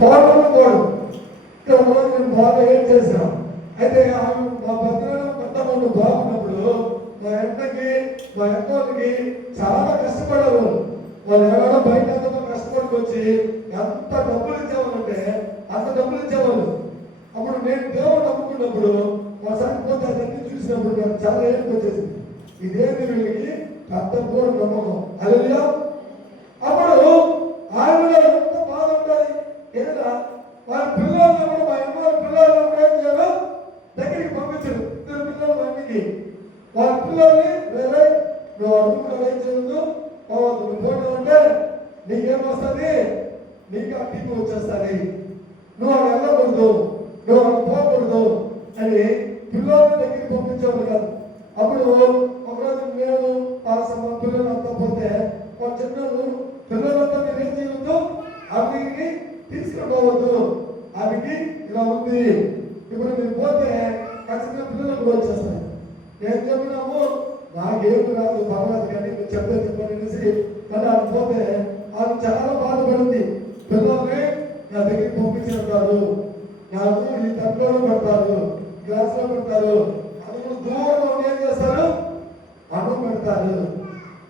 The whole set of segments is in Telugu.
పోవడం ఇక్కడ రోజు నేను బాగా ఏం చేశాను. అయితే మా భద్రలో కొత్త వాళ్ళు బాగున్నప్పుడు మా అన్నకి మా అక్కకి చాలా కష్టపడేవారు. వాళ్ళు ఎవరో బయట అంతా కష్టపడికి వచ్చి ఎంత డబ్బులు ఇచ్చేవాళ్ళంటే అంత డబ్బులు ఇచ్చేవాళ్ళు. అప్పుడు నేను దేవుడు నమ్ముకున్నప్పుడు ఒకసారి పోతే అదన్నీ చూసినప్పుడు నాకు చాలా ఏడుపు వచ్చేసింది. ఇదేంటి వీళ్ళకి పెద్ద కూడా నమ్మకం. హల్లెలూయా. అప్పుడు ఆయనలో ఎంత బాధ ఉంటుంది. ఏదైనా వాళ్ళ పిల్లలు కూడా మా అమ్మ పిల్లలు ఏం చేయాలో దగ్గరికి పంపించరు. ఇద్దరు పిల్లలు అన్నికి వాళ్ళ పిల్లల్ని వేరే నువ్వు అడుగులో ఏం చేయదు నువ్వు పోటీ ఉంటే నీకేమొస్తుంది, నీకు ఆ టీపీ వచ్చేస్తుంది, నువ్వు అక్కడ వెళ్ళకూడదు, నువ్వు అక్కడ పోకూడదు అని పిల్లల్ని దగ్గరికి పంపించేవాళ్ళు కాదు. అప్పుడు ఒకరోజు నేను మా పిల్లలంతా పోతే వాళ్ళ చిన్నలు పిల్లలంతా మీరు ఏం చేయవద్దు, ఆమెకి తీసుకుపోవద్దు, ఆమెకి ఇలా ఉంది, ఇప్పుడు మీరు పోతే ఖచ్చితంగా పిల్లలకు కూడా వచ్చేస్తాయి. నేను చెప్పినాము నాకేమి రాదు పర్వాలేదు కానీ మీరు చెప్పని అనేసి కానీ ఆమె పోతే ఆమె చాలా బాధపడింది. పిల్లల్ని నా దగ్గరికి పంపించారు, నాకు ఈ తక్కువలో పెడతారు, గ్లాసులో పెడతారు, అది కూడా దూరంలో ఏం చేస్తారు అన్నం పెడతారు.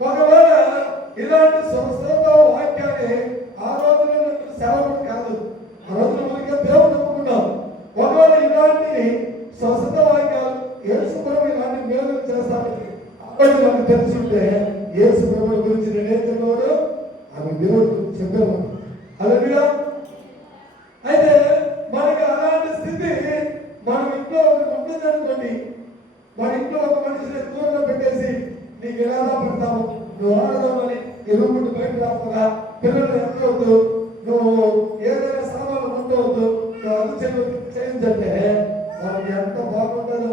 ఒకవేళ ఇలాంటి సంస్థ వాక్యాన్ని ఆ రోజున సెలవు కాదు, ఆ రోజున మనకి దేవుడు నమ్ముకున్నాం. ఒకవేళ ఇలాంటి స్వస్థత వాక్యాలు యేసు ప్రభు ఇలాంటి మేలు చేస్తారని అప్పటి మనకు తెలుసుంటే యేసు ప్రభు గురించి నేనేం చెప్పేవాడు ఆమె దేవుడు చెప్పేవాడు. హల్లెలూయా. అయితే మనకి అలాంటి స్థితి మన ఇంట్లో ఉంటుందనుకోండి, మన ఇంట్లో ఒక మనిషిని దూరంలో పెట్టేసి నీకు ఎలా పెడతావు, నువ్వు ఆడదామని ఎరువుడు బయట రాకుండా పిల్లలు ఎక్కవద్దు, నువ్వు ఏదైనా సామాన్లు ఉండవద్దు, నువ్వు అది చేయించంటే వాళ్ళకి ఎంత బాగుంటుందో.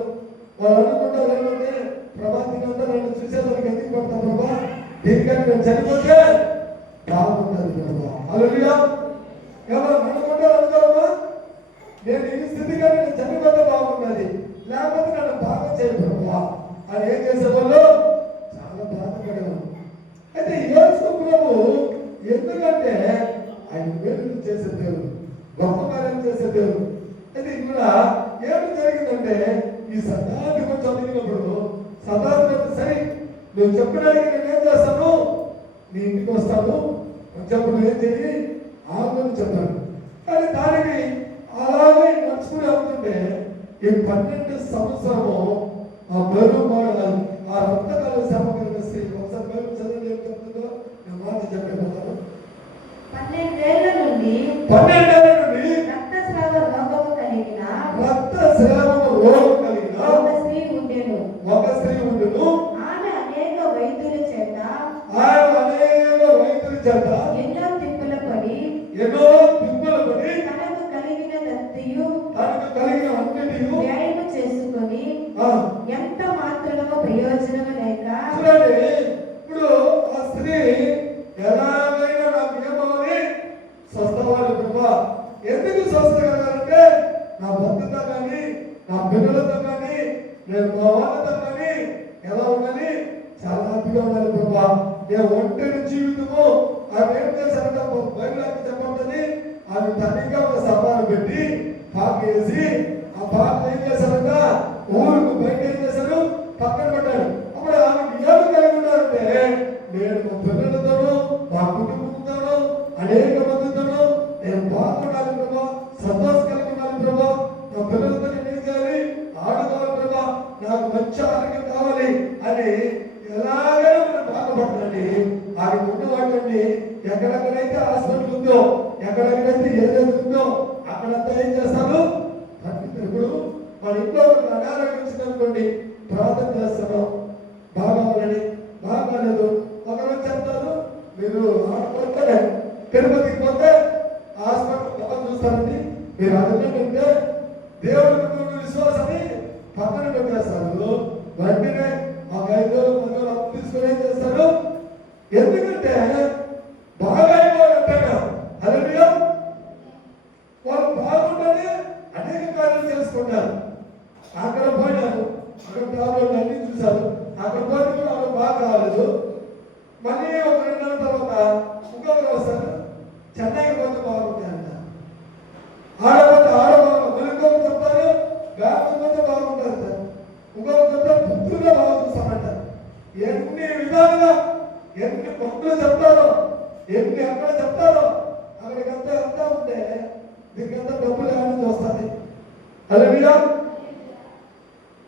వాళ్ళు అనుకుంటారు ఏంటంటే ప్రభాతిని అంతా నన్ను చూసేదానికి ఎందుకు పడతా ప్రభా, దీనికంటే నేను చనిపోతే బాగుంటుంది ప్రభా. హల్లెలూయా. ఎవరు అనుకుంటారు అనుకోరమ్మా, నేను ఈ స్థితి కానీ నేను చనిపోతే బాగుంటుంది, లేకపోతే నన్ను బాగా చేయ ప్రభా అని ఏం చేసేవాళ్ళు చాలా బాధపడేవాళ్ళు. అయితే యేసు ప్రభు ఎందుకంటే ఆయన మేలు చేసే దేవుడు, గొప్ప కార్యం చేసే దేవుడు. అయితే ఇక్కడ ఏమి జరిగిందంటే ఈ శతాధిపతి చదివినప్పుడు శతాధిపతి సరే నువ్వు చెప్పడానికి నేనేం చేస్తాను, నీ ఇంటికి వస్తాను చెప్పు, ఏం చెయ్యి ఆమెను చెప్పాను. కానీ దానికి అలాగే నడుచుకుని అవుతుంటే ఈ 12 సంవత్సరము ఆ బరువు ఆ రక్తకాల శ్రమ కలిగిన స్త్రీ ఒకసారి బరువు చదివి ఏం చెప్తుందో నేను మాట చెప్పేపోతాను. 12 ఏళ్ల నుండి రక్తస్రావ రోగము కలిగిన ఒక స్త్రీ ఉండెను. ఆమె అనేక వైద్యుల చేత ఎన్నో తిప్పుల పడి తనకు కలిగిన అన్నిటియు వ్యాయామం చేసుకొని ఎంత మాత్రమో ప్రయోజనము లేక. ఇప్పుడు ఆ స్త్రీ ఎలాగైనా నాకు ఏమని స్వస్థవాలి ప్రభా, ఎందుకు స్వస్థ కలగాలంటే నా భక్తితో కానీ నా పిల్లలతో కానీ నేను మా వాళ్ళతో కానీ ఎలా ఉండాలి, చాలా హ్యాపీగా ఉండాలి ప్రభా. నేను ఒంటరి జీవితము ఆమె ఏం చేశారంటే బైబిల్ చెప్పబడుతుంది, ఆమె తనిగా ఒక సభను పెట్టి పాక వేసి ఆ పాక ఏం చేశారంట ఊరుకు బయట ఏం చేశారు పక్కన పెట్టాడు. అప్పుడు ఆమెకి ఏమి కలిగి ఉన్నారంటే నేను మా పిల్లలతోనూ మా కుటుంబంతోనూ అనేక మందితోనూ నేను బాగుండాలి ప్రభా, సంతోషం కలిగి ఉండాలి ప్రభా, నా పిల్లలతో నేను చేయాలి, ఆడుకోవాలి ప్రభా, నాకు మంచి ఆరోగ్యం కావాలి అని ఎలాగైనా మనం బాధపడుతుంది. ఆమె ముందు వాటిని ఎక్కడెక్కడైతే హాస్పిటల్ ఉందో, ఎక్కడెక్కడైతే ఏదైతే ఉందో అక్కడంతా ఏం చేస్తాను. ఇప్పుడు మన ఇంట్లో అనారోగ్యం వచ్చిందనుకోండి, ప్రార్థన చేస్తున్నాం బాగాలని, బాగాలేదు ఒకరోజు చెప్తారు మీరు ఆడుకుంటే తిరుపతికి పోతే హాస్పిటల్ చూస్తారండి, మీరు అదేంటంటే దేవుడికి విశ్వాసాన్ని పక్కన పెట్టేస్తారు. వెంటనే ఒక 5 రోజులు 10 రోజులు అప్పు తీసుకుని ఏం చేస్తారు, ఎందుకంటే బాగా అయిపోయారు. హల్లెలూయా. వాళ్ళు బాగుంటేనే అనేక కార్యాలు చేసుకుంటారు. అక్కడ పోయినారు, అక్కడ ప్రాబ్లం అన్ని చూశారు, అక్కడ పోతే కూడా వాళ్ళకి బాగా కాలేదు. మళ్ళీ ఒక 2 నెలల తర్వాత ఇంకొకరు వస్తారు, చెన్నైకి పోతే బాగుంటాయంట. దీనికంతా డబ్బులు ఏమైనా వస్తుంది. హల్లెలూయా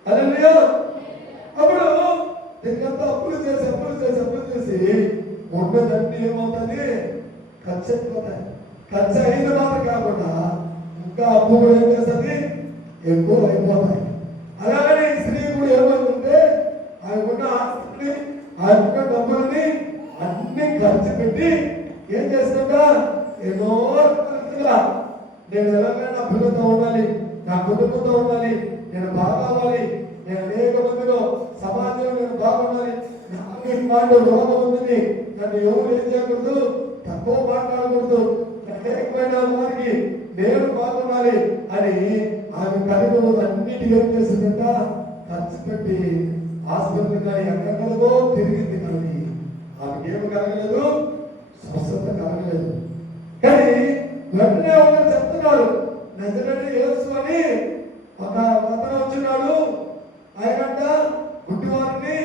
హల్లెలూయా. అప్పుడు దీనికంతా అప్పులు చేసి ఉన్నదన్నీ ఏమవుతుంది? ఖర్చు అయిపోతాయి. ఖర్చు అయిన మాట కాకుండా ఇంకా అప్పు కూడా ఏం చేస్తుంది? ఎక్కువ అయిపోతాయి. అలాగనే ఈ స్త్రీ కూడా ఏమవుతుంటే ఆయనకున్న ఆస్తిని ఆయనకున్న డబ్బులని అన్ని ఖర్చు పెట్టి ఏం చేస్తుందా? ఎన్నో రకాలుగా నేను ఎలాగైనా నా పిల్లలతో ఉండాలి, నా కుటుంబంతో ఉండాలి, నేను బాగావాలి, నేను అనేక మందిలో సమాజంలో నేను బాగుండాలి, నాకు మాట రోగం ఉంది, నన్ను ఎవరు ఏం చేయకూడదు, తక్కువ మాట్లాడకూడదు, అనేకమైన వారికి నేను బాగుండాలి అని ఆమె కలిగి అన్నిటి ఏం చేసిందంట? ఖర్చు పెట్టి హాస్పిటల్ కానీ ఎక్కడో తిరిగింది. కానీ ఆమెకి ఏమి కలగలేదు? స్వస్థత కలగలేదు. కానీ వెంటనే ఒకరు చెప్తున్నారు, నజరేయుడు యేసు అని ఒక అతను వచ్చినాడు, ఆయనంట గుడ్డివారిని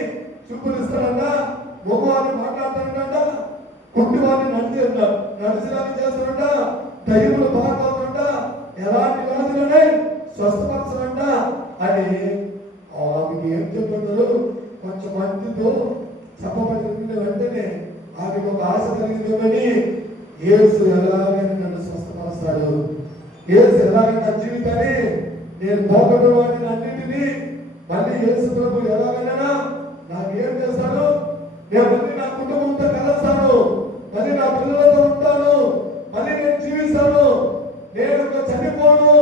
చూపులు ఇస్తాడంట, మగవారిని మాట్లాడతాడంట, గుడ్డివారిని నడిచిరాని చేస్తాడంట, దయ్యములు బాగుందంట, ఎలాంటి వ్యాధులనే స్వస్థపరచడంట అని ఆమెకి ఏం చెప్తున్నారు? కొంచెం మందితో చెప్పబడిన వెంటనే ఆమెకు ఒక ఆశ కలిగింది. ఏమని? యేసు ఎలాగైనా నన్ను స్వస్థపరుస్తాడు, యేసు ఎలాగైనా నా జీవితాన్ని నేను పోగొట్టిన వాటిని అన్నింటినీ మళ్ళీ యేసు ప్రభు ఎలాగైనా నాకు ఏం చేస్తాడు? నేను మళ్ళీ నా కుటుంబంతో కలుస్తాను, మళ్ళీ నా పిల్లలతో ఉంటాను, మళ్ళీ నేను జీవిస్తాను, నేను చనిపోను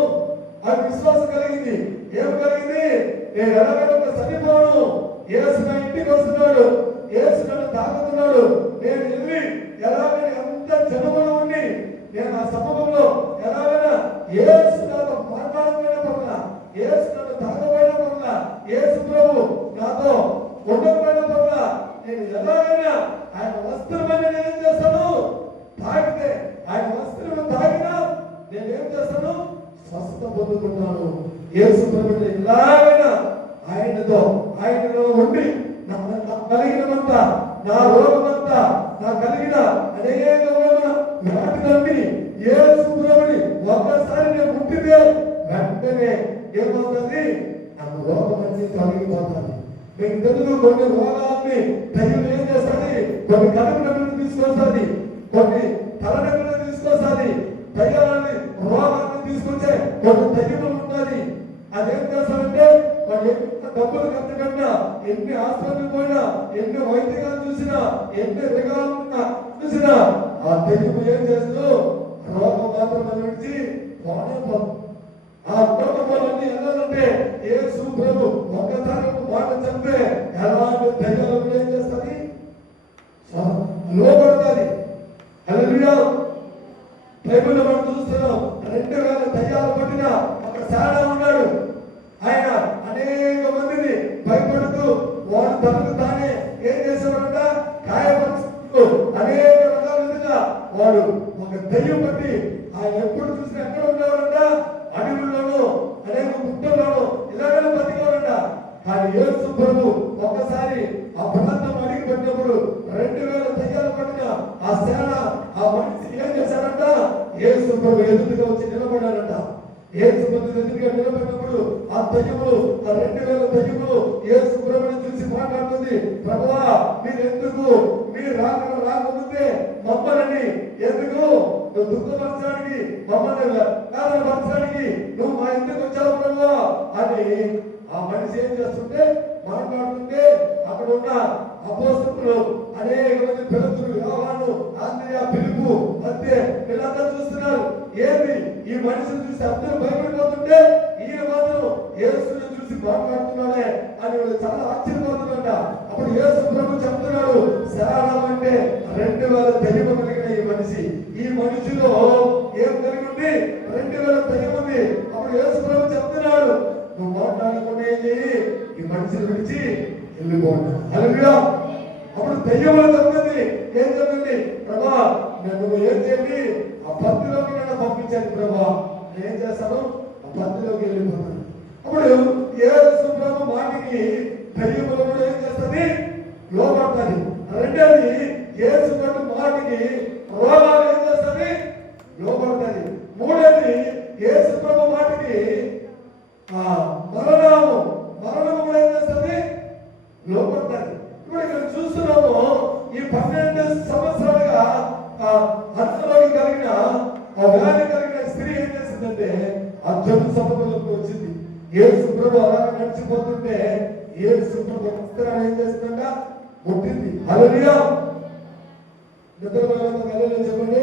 అని విశ్వాసం కలిగింది. ఏం కలిగింది? నేను ఎలాగైనా చనిపోను, యేసు నా ఇంటికి వస్తున్నాడు, యేసు నన్ను తాకుతున్నాడు, నేను ఎదిరి ఎలాగైనా ఎంత జనములు ఉండి నేను ఆ సమూహంలో ఎలాగైనా యేసు నాతో మాట్లాడకపోయినా పర్లా, యేసు నన్ను తాగపోయినా పర్లా, యేసు ప్రభు నాతో ఉండకపోయినా పర్లా, నేను ఎలాగైనా ఆయన వస్త్రమైన నేనేం చేస్తాను? తాగితే ఆయన వస్త్రం తాగినా నేనేం చేస్తాను? స్వస్థత పొందుకుంటాను. యేసు ప్రభు ఎలాగైనా ఆయనలో ఉండి నా కలిగినంతా, నా రోగమంతా, నా కలిగిన అనేకమైన వాటిని యేసు ప్రభుని ఒక్కసారి నేను ముట్టితే వెంటనే ఏమవుతుంది? నాకు రోగం అన్ని తొలగిపోతుంది. మీకు తెలుగు కొన్ని రోగాన్ని దయ్యం ఏం చేస్తుంది? కొన్ని కడుపు నొప్పులు తీసుకొస్తుంది, కొన్ని తలనొప్పులు తీసుకొస్తుంది, దయ్యాలని రోగాన్ని తీసుకొచ్చే కొన్ని దయ్యములు ఉంటుంది. అదేం చేస్తారంటే వాళ్ళు డబ్బులు ఖర్చు పెట్టినా, ఎన్ని హాస్పిటల్ పోయినా, ఎన్ని వైద్యాలు చూసినా, ఎన్ని రిగాలు చూసినా ఆ దయ్యము ఏం చేస్తూ రోగం మాత్రం విడిచి పోనేపోదు. ఆ రోగములన్నీ ఎలాగంటే యేసు ప్రభు ఒక్కసారి మాట చెప్తే ఎలాంటి దయ్యాలు ఏం చేస్తుంది? లోపడుతుంది. హల్లెలూయా. బైబిల్లో మనం చూస్తున్నాం, 2000 దయ్యాలు పట్టిన ఒక సేన ఉన్నాడు. ఆయన అనేక మందిని భయపడుతూ వాడు తనకు తానే ఏం చేసేవాడంట? గాయపరుస్తూ అనేక రకాలుగా వాడు ఒక దయ్యం పట్టి ఆయన ఎప్పుడు చూసినా ఎక్కడ ఉండేవాడంట? అడవుల్లోనూ అనేక గుట్టల్లోనూ ఇలాగనే బతికేవాడంట. కానీ యేసు ప్రభు ఒక్కసారి ఆ ప్రాంతం అడిగి పెట్టినప్పుడు 2000 దయ్యాలు పట్టిన ఆ సేన ఆ మనిషి ఏం చేశాడంట? యేసు ప్రభు ఎదురుగా వచ్చి నిలబడాడంట. యేసు ప్రభు ఎదురుగా నిలబడినప్పుడు ఆ దయ్యములు, ఆ 2000 దయ్యములు యేసు ప్రభుని చూసి మాట్లాడుతుంది, ప్రభువా మీరు రాకముందే మమ్మల్ని ఎందుకు నువ్వు దుఃఖపరచడానికి, మమ్మల్ని వేదనపరచడానికి నువ్వు మా ఇంటికి వచ్చావు ప్రభువా అని ఆ మనిషి ఏం చేస్తుంటే మాట్లాడుతుంటే అక్కడ ఉన్న అపోస్తలులు అనేక మంది పేతురు, యోహాను, అంద్రెయ, ఫిలిప్పు, మధ్య వీళ్ళంతా చూస్తున్నారు. ఏంది ఈ మనిషిని చూసి అందరూ భయపడిపోతుంటే ఈయన మాత్రం యేసుని చూసి మాట్లాడుతున్నాడే అని వాళ్ళు చాలా ఆశ్చర్యపోతున్నారంట. అప్పుడు యేసు ప్రభు చెప్తున్నాడు, శానం అంటే 2000 దయ్యము కలిగిన ఈ మనిషి, ఈ మనిషిలో ఏం కలిగి ఉంది? 2000 దయ్యం ఉంది. అప్పుడు యేసు ప్రభు చెప్తున్నాడు, నువ్వు మాట్లాడకుండా ఏం చేయి, ఈ మనిషిని విడిచి వెళ్ళిపోండి. హల్లెలూయా. అప్పుడు దయ్యములు చెప్తుంది, ఏం చెప్పింది? ప్రభా నువ్వు ఏం చేయండి? ఆ పత్తిలోకి నన్ను పంపించండి ప్రభా, నేను ఏం చేస్తాను? ఆ పత్తిలోకి వెళ్ళిపోతాను. అప్పుడు యేసు ప్రభు మాటకి దయ్యములు కూడా ఏం చేస్తుంది? లోపడుతుంది. రెండోది యేసు ప్రభు మాటకి రోగాలు ఏం చేస్తుంది? లోపడుతుంది. మూడోది వ్యాధి కలిగిన స్త్రీ ఏం చేసిందంటే ఆ జబ్బు సముద్రంలోకి వచ్చింది. యేసు ప్రభు అలా నడిచిపోతుంటే యేసు ప్రభు వస్త్రాన్ని ఏం చేస్తుందంట ముట్టింది. హల్లెలూయా. నిద్రపోయేంత హల్లెలూయా చెప్పండి.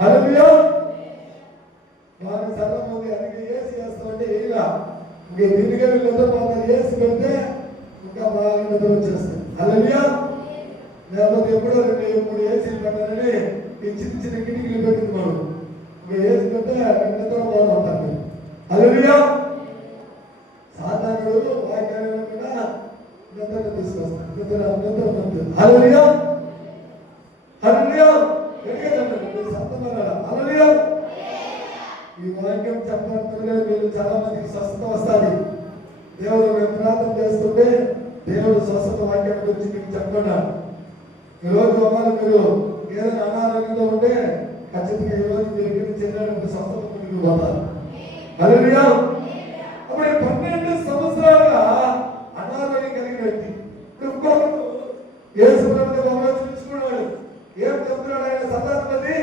హల్లెలూయా. బాగా సరళం ఉంది. అందుకే ఏసు చేస్తామంటే ఇలా ఇంక దీనికే నిద్రపోతారు. ఏసు పెడితే ఇంకా బాగా నిద్ర వచ్చేస్తుంది. హల్లెలూయా. లేకపోతే ఎప్పుడో 2-3 ఏసీలు పెట్టాలని ఈ చిన్న చిన్న కిటికీలు పెట్టింది మనం. ఇంకా ఏసి పెడితే నిద్ర పోతాం. హల్లెలూయా. సాధారణుడు వాక్యాలను కూడా నిద్ర తీసుకొస్తాడు. నిద్ర. హల్లెలూయా. హల్లెలూయా. హల్లెలూయా. ఈ వాక్యం చెప్పడంతో మీరు చాలా మందికి స్వస్థత వస్తుంది. దేవుడు మేము ప్రార్థన చేస్తుంటే దేవుడు స్వస్థత వాక్యం గురించి మీకు చెప్తున్నాడు. ఈ రోజు ఒకవేళ మీరు ఏదైనా అనారోగ్యంగా ఉంటే ఖచ్చితంగా ఈ రోజు మీరు చెందడానికి స్వస్థత మీకు పోతారు. హల్లెలూయా. అప్పుడు 12 సంవత్సరాలుగా అనారోగ్యం కలిగిన వ్యక్తి ఇంకొకరు యేసు ప్రభువుని ఆలోచించుకున్నాడు. ఏం చెప్తున్నాడు ఆయన? సతాధిపతి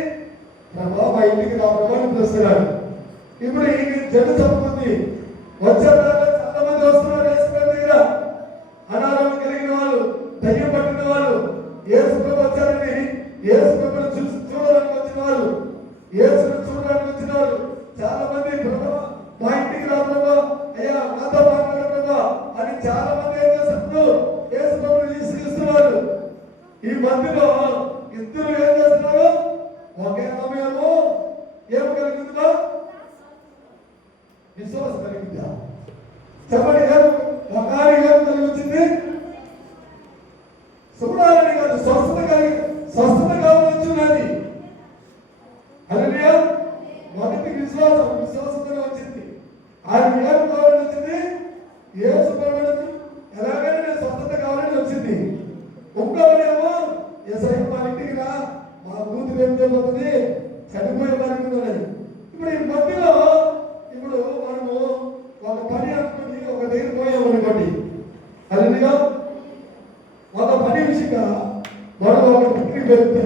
ప్రభా మా ఇంటికి నా ప్రభావం పిలుస్తున్నాడు. ఇప్పుడు ఈ జడ్డు చదువుతుంది. వచ్చే చాలా మంది వస్తున్నారు యేసు ప్రభు దగ్గర. అనారోగ్యం కలిగిన వాళ్ళు, దయ్యం పట్టిన వాళ్ళు యేసు ప్రభు వచ్చారని యేసు ప్రభుని చూడడానికి వచ్చిన వాళ్ళు, యేసుని చూడడానికి వచ్చిన వాళ్ళు చాలా మంది ప్రభా మా ఇంటికి రా ప్రభా, అయ్యా నాతో మాట్లాడు ప్రభా అని చాలా మంది ఏం చేస్తున్నారు? యేసు ప్రభుని తీసుకొస్తున్నారు. ఈ మధ్యలో ఇద్దరు ఏం చేస్తున్నారు? ఒకే సమయంలో ఏం కలిగిందా? విశ్వాసం కలిగిందా? చెప్పండి. ఒకరి ఏం కలిగి వచ్చింది? చూడాలని కాదు, స్వస్థత కావాలొచ్చున్నది. హల్లెలూయా. మొదటి విశ్వాసంతో వచ్చింది. ఆయన ఏం కావాలని వచ్చింది? యేసు ప్రభువుని ఎలాగైనా నేను స్వస్థత కావాలని వచ్చింది. ఇంకోనేమో యేసయ్య మా ఇంటికి రా, మా కూతురు ఏం చేయబోతుంది, చనిపోయే వారికి ఉన్నది. ఇప్పుడు ఈ మధ్యలో ఇప్పుడు మనము ఒక పని అనుకుని ఒక దగ్గర పోయామనుకోండి. హల్లెలూయా. ఒక పని విషయంగా మనం ఒక దగ్గరికి వెళ్తే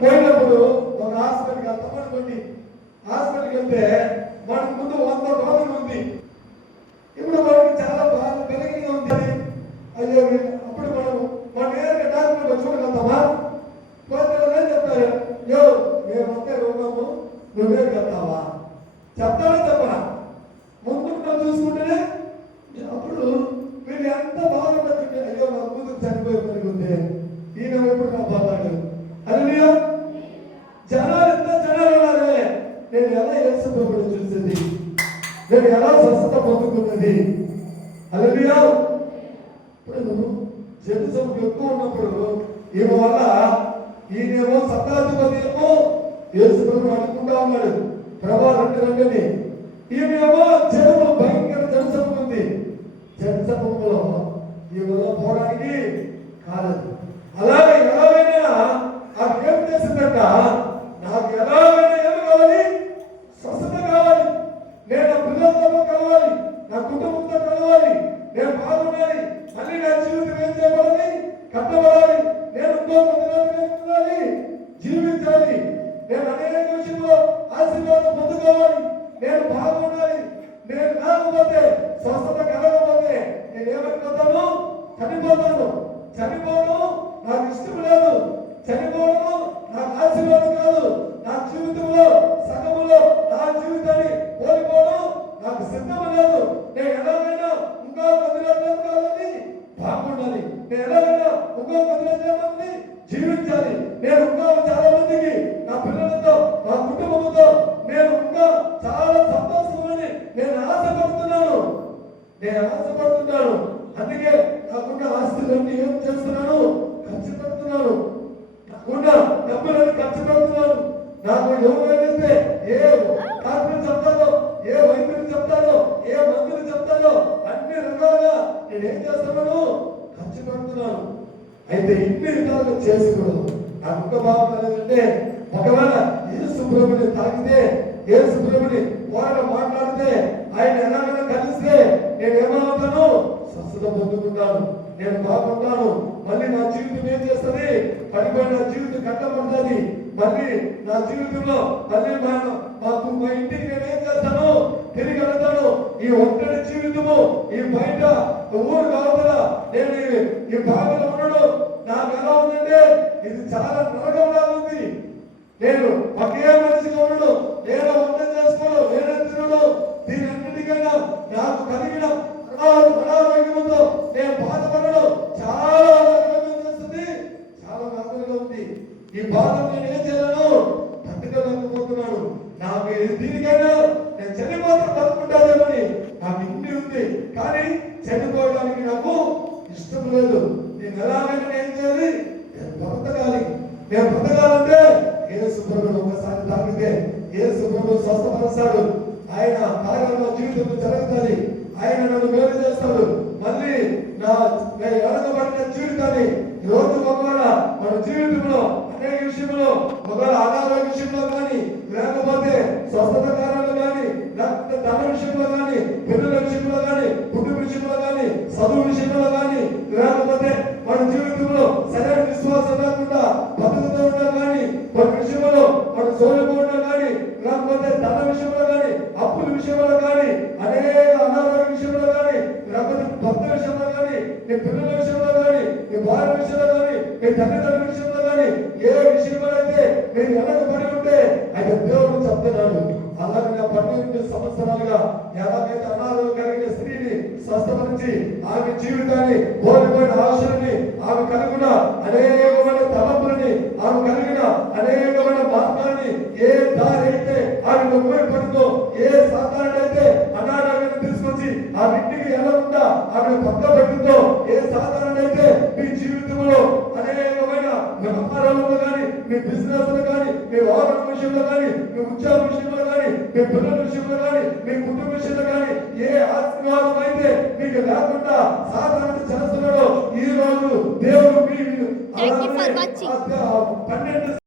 పోయినప్పుడు ఒక హాస్పిటల్కి వెళ్తాం అనుకోండి. హాస్పిటల్కి వెళ్తే మనకు ముందు 100 రోగులు ఉంది. ఇప్పుడు మనకి చాలా బాగా బలహీనంగా ఉంది. అయ్యో అప్పుడు మనం నేరుగా డాక్టర్ చూడగలుగుతామా? కొంతమంది చెప్తారు, యో మేము అంతే రోగము, నువ్వే వెళ్తావా? చెప్తారా చెప్పరా? ముందు చూసుకుంటేనే అప్పుడు వీళ్ళు ఎంత బాగుంటుంది. అయ్యో నా కూతురు చనిపోయింది, ఈయన ఎప్పుడు నా బాధాడు. హల్లెలూయా. జనాలు ఉన్నారే, నేను ఎలా యేసు ప్రభువుని చూసేది, నేను ఎలా స్వస్థత పొందుకున్నది. హల్లెలూయా. ఇప్పుడు జడ్డు సభకు ఎక్కువ ఉన్నప్పుడు ఈమె వల్ల ఈయనేమో సతాధిపతి ఏమో యేసు ప్రభువుని అనుకుంటా ఉన్నాడు, ప్రభా రండి. ఈమెమో జనము భయంకర జనసభ ఉంది. జనసభలో ఈమెలో పోవడానికి కాలేదు. అలాగే ఎలాగైనా ఆమె ఏం చేసిందంట? నాకు ఎలాగైనా ఏమి కావాలి? స్వస్థత కావాలి. నేను పిల్లలతో కలవాలి, నా కుటుంబంతో కలవాలి, నేను బాగుండాలి, మళ్ళీ నా జీవితం ఏం చేయబడాలి? కట్టబడాలి. నేను ఇంకో ఉండాలి, జీవించాలి. నేను అనేక విషయంలో ఆశీర్వాదం పొందుకోవాలి. నేను బాగుండాలి. నేను లేకపోతే స్వస్థత కలగకపోతే నేను ఏమైపోతాను? చనిపోవడం నాకు ఇష్టం లేదు. చనిపోవడం నాకు ఆశీర్వాదం కాదు. నా జీవితంలో సగములో నా జీవితాన్ని కోల్పోవడం నాకు సిద్ధం లేదు. నేను ఎలాగైనా ఇంకో 10 రోజులని బాగుండాలి. నేను ఎలాగైనా ఇంకో 10 రోజులని జీవించాలి. నేను ఇంకా చాలా మందికి నా పిల్లలతో నా కుటుంబంతో నేను ఇంకా చాలా సంతోషమని నేను ఆశపడుతున్నాను. అందుకే నాకున్న ఆస్తులన్నీ ఏం చేస్తున్నాను? ఖర్చు పెడుతున్నాను. నాకున్న డబ్బులన్నీ ఖర్చు పెడుతున్నాను. నాకు ఎవరైతే ఏ డాక్టర్ చెప్తారో, ఏ వైద్యులు చెప్తారో, ఏ మందులు చెప్తారో అన్ని రకాలుగా నేనేం చేస్తున్నాను? ఖర్చు పెడుతున్నాను. అయితే ఇన్ని విధాలుగా చేసుకోవడం నాకు ఇంకా బాగుంటుందంటే, ఒకవేళ యేసు ప్రభువుని తాకితే, యేసు ప్రభువుని వాళ్ళు మాట్లాడితే, ఆయన ఎలాగైనా కలిస్తే నేను ఏమవుతాను? స్వస్థత పొందుకుంటాను, నేను బాగుంటాను. మళ్ళీ నా జీవితం ఏం చేస్తుంది? పడిపోయిన నా జీవితం కట్టబడుతుంది. మళ్ళీ నా జీవితంలో మళ్ళీ మా ఇంటికి నేను ఏం చేస్తాను, తిరిగి వెళ్తాను. ఈ ఒంటరి జీవితము, ఈ బయట ఊరు కావదా నేను ఈ బావిలో ఉండడు నాకు ఎలా ఉందంటే ఇది చాలా నరకంగా ఉంది. నేను ఒకే మనిషిగా ఉండడు, నేను వంట చేసుకోడు, నేనే తినడు. దీనన్నిటికన్నా నాకు కలిగిన అనారోగ్యంతో నేను బాధపడడు చాలా చేస్తుంది, చాలా బాధగా ఉంది. ఈ బాధ నేను ఏం చేయను, తట్టుకోలేకపోతున్నాను. నాకు దీనికైనా నేను చనిపోతే బతుకుంటానేమని నాకు ఇన్ని ఉంది, కానీ చనిపోవడానికి నాకు ఇష్టం లేదు. నేను ఎలాగైనా ఏం చేయాలి, నేను బ్రతకాలి. నేను బ్రతకాలంటే యేసు ప్రభువు ఒకసారి తాకితే యేసు ప్రభువు స్వస్థపరుస్తాడు. ఆయన కార్యాల జీవితంలో జరుగుతుంది. ఆయన నన్ను మేలు చేస్తాడు. మళ్ళీ నా వెనకబడిన జీవితాన్ని రోజు ఒకవేళ మన జీవితంలో అనేక విషయంలో ఒకవేళ అనారోగ్య విషయంలో కానీ, లేకపోతే స్వస్థత కార్యాలు కానీ, లేకపోతే ధన విషయంలో కానీ, పిల్లల విషయంలో కానీ, కుటుంబ విషయంలో కానీ, చదువు విషయంలో కానీ, లేకపోతే మన జీవితంలో సరైన విశ్వాసం లేకుండా బతుకుతూ ఉంటాం కానీ, కొన్ని విషయంలో మన సోలిపోవడం కానీ, లేకపోతే ధన విషయంలో కానీ, అప్పుల విషయంలో కానీ, అనేక అనారోగ్య విషయంలో కానీ, లేకపోతే భర్త విషయంలో కానీ, నీ పిల్లల విషయంలో కానీ, నీ భార్య విషయంలో కానీ, మీ తల్లిదండ్రుల విషయంలో కానీ, ఏ విషయంలో అయితే మీరు వెనకబడి ఉంటే అయితే దేవుడు చెప్తున్నాడు. అలాగే నా 12 సంవత్సరాలుగా ఎలాగైతే అనారోగ్యం కలిగిన స్త్రీని స్వస్థపరిచి ఆమె జీవితాన్ని, కోల్పోయిన ఆశలని, ఆమె కలిగిన అనేకమైన తలంపులని, ఆమె కలిగిన అనేకమైన మార్గాన్ని, ఏ దారి అయితే ఆమె ఉపయోగపడుతుందో, ఏ సాధారణ అయితే అనారోగ్యాన్ని తీసుకొచ్చి ఆ ఇంటికి వెళ్ళకుండా ఆమె పక్క పెట్టిందో, ఏ సాధారణ అయితే మీ జీవితంలో అనేకమైన వ్యాపారాలలో కానీ, మీ బిజినెస్ లో కానీ, మీ వాహన విషయంలో కానీ, మీ ఉద్యోగ విషయంలో కానీ, మీ పిల్లల విషయంలో కానీ, మీ కుటుంబ విషయంలో కానీ, ఏ ఆశీర్వాదం అయితే మీకు లేకుండా సాధారణ చేస్తున్నాడో ఈ రోజు దేవుడు మీ 12